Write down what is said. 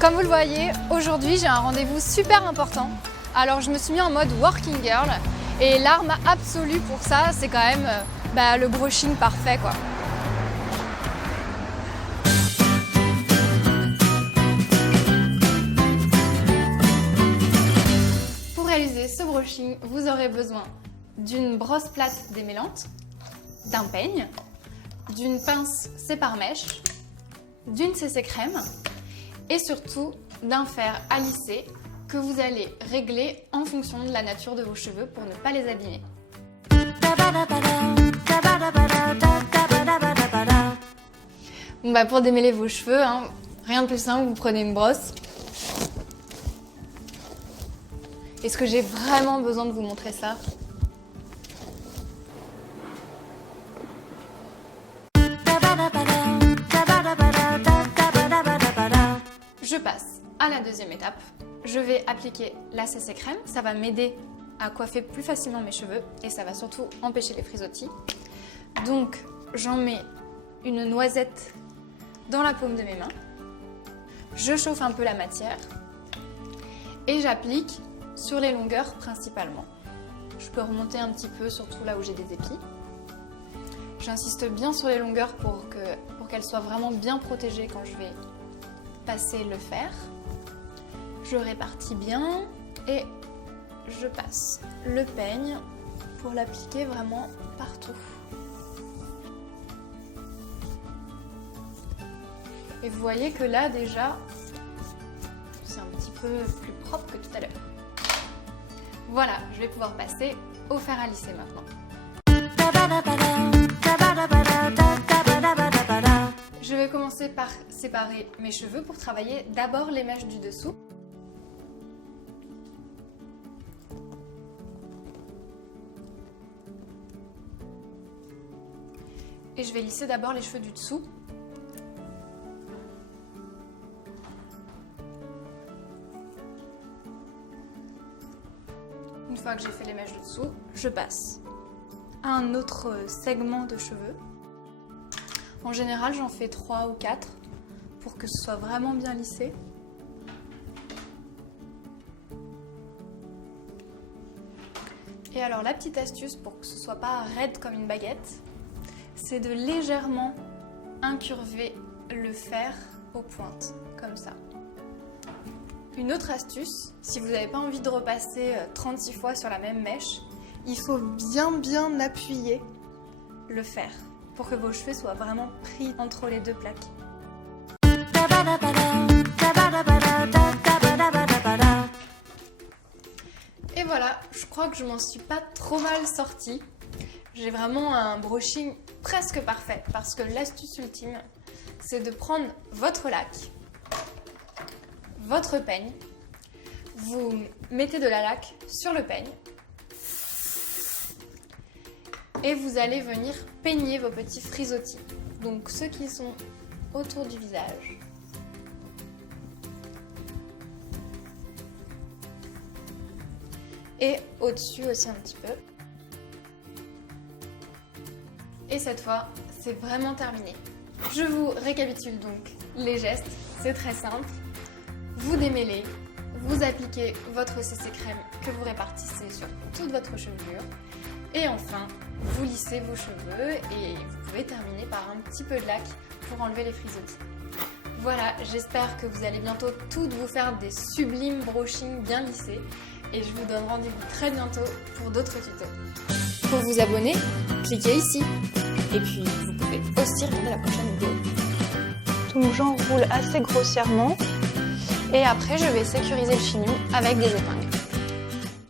Comme vous le voyez, aujourd'hui j'ai un rendez-vous super important. Alors je me suis mis en mode working girl et l'arme absolue pour ça, c'est quand même le brushing parfait quoi. Pour réaliser ce brushing, vous aurez besoin d'une brosse plate démêlante, d'un peigne, d'une pince sépare-mèche, d'une CC crème et surtout d'un fer à lisser que vous allez régler en fonction de la nature de vos cheveux pour ne pas les abîmer. Bon pour démêler vos cheveux, rien de plus simple, vous prenez une brosse. Est-ce que j'ai vraiment besoin de vous montrer ça ? Je passe à la deuxième étape. Je vais appliquer la CC crème. Ça va m'aider à coiffer plus facilement mes cheveux et ça va surtout empêcher les frisottis. Donc, j'en mets une noisette dans la paume de mes mains. Je chauffe un peu la matière et j'applique sur les longueurs principalement. Je peux remonter un petit peu, surtout là où j'ai des épis. J'insiste bien sur les longueurs pour qu'elles soient vraiment bien protégées quand je vais passer le fer. Je répartis bien et je passe le peigne pour l'appliquer vraiment partout. Et vous voyez que là déjà, c'est un petit peu plus propre que tout à l'heure. Voilà, je vais pouvoir passer au fer à lisser maintenant. Je vais commencer par séparer mes cheveux pour travailler d'abord les mèches du dessous. Et je vais lisser d'abord les cheveux du dessous. Une fois que j'ai fait les mèches du dessous, je passe à un autre segment de cheveux. En général, j'en fais 3 ou 4 pour que ce soit vraiment bien lissé. Et alors, la petite astuce pour que ce soit pas raide comme une baguette, c'est de légèrement incurver le fer aux pointes, comme ça. Une autre astuce, si vous n'avez pas envie de repasser 36 fois sur la même mèche, il faut bien appuyer le fer pour que vos cheveux soient vraiment pris entre les deux plaques. Et voilà, je crois que je m'en suis pas trop mal sortie. J'ai vraiment un brushing presque parfait parce que l'astuce ultime, c'est de prendre votre lac, votre peigne, vous mettez de la laque sur le peigne et vous allez venir peigner vos petits frisottis, donc ceux qui sont autour du visage. Et au-dessus aussi un petit peu. Et cette fois, c'est vraiment terminé. Je vous récapitule donc les gestes, c'est très simple. Vous démêlez, vous appliquez votre CC crème que vous répartissez sur toute votre chevelure. Et enfin, vous lissez vos cheveux et vous pouvez terminer par un petit peu de lac pour enlever les frisottis. Voilà, j'espère que vous allez bientôt toutes vous faire des sublimes brushings bien lissés et je vous donne rendez-vous très bientôt pour d'autres tutos. Pour vous abonner, cliquez ici et puis vous pouvez aussi regarder la prochaine vidéo. Donc j'enroule assez grossièrement et après je vais sécuriser le chignon avec des épingles.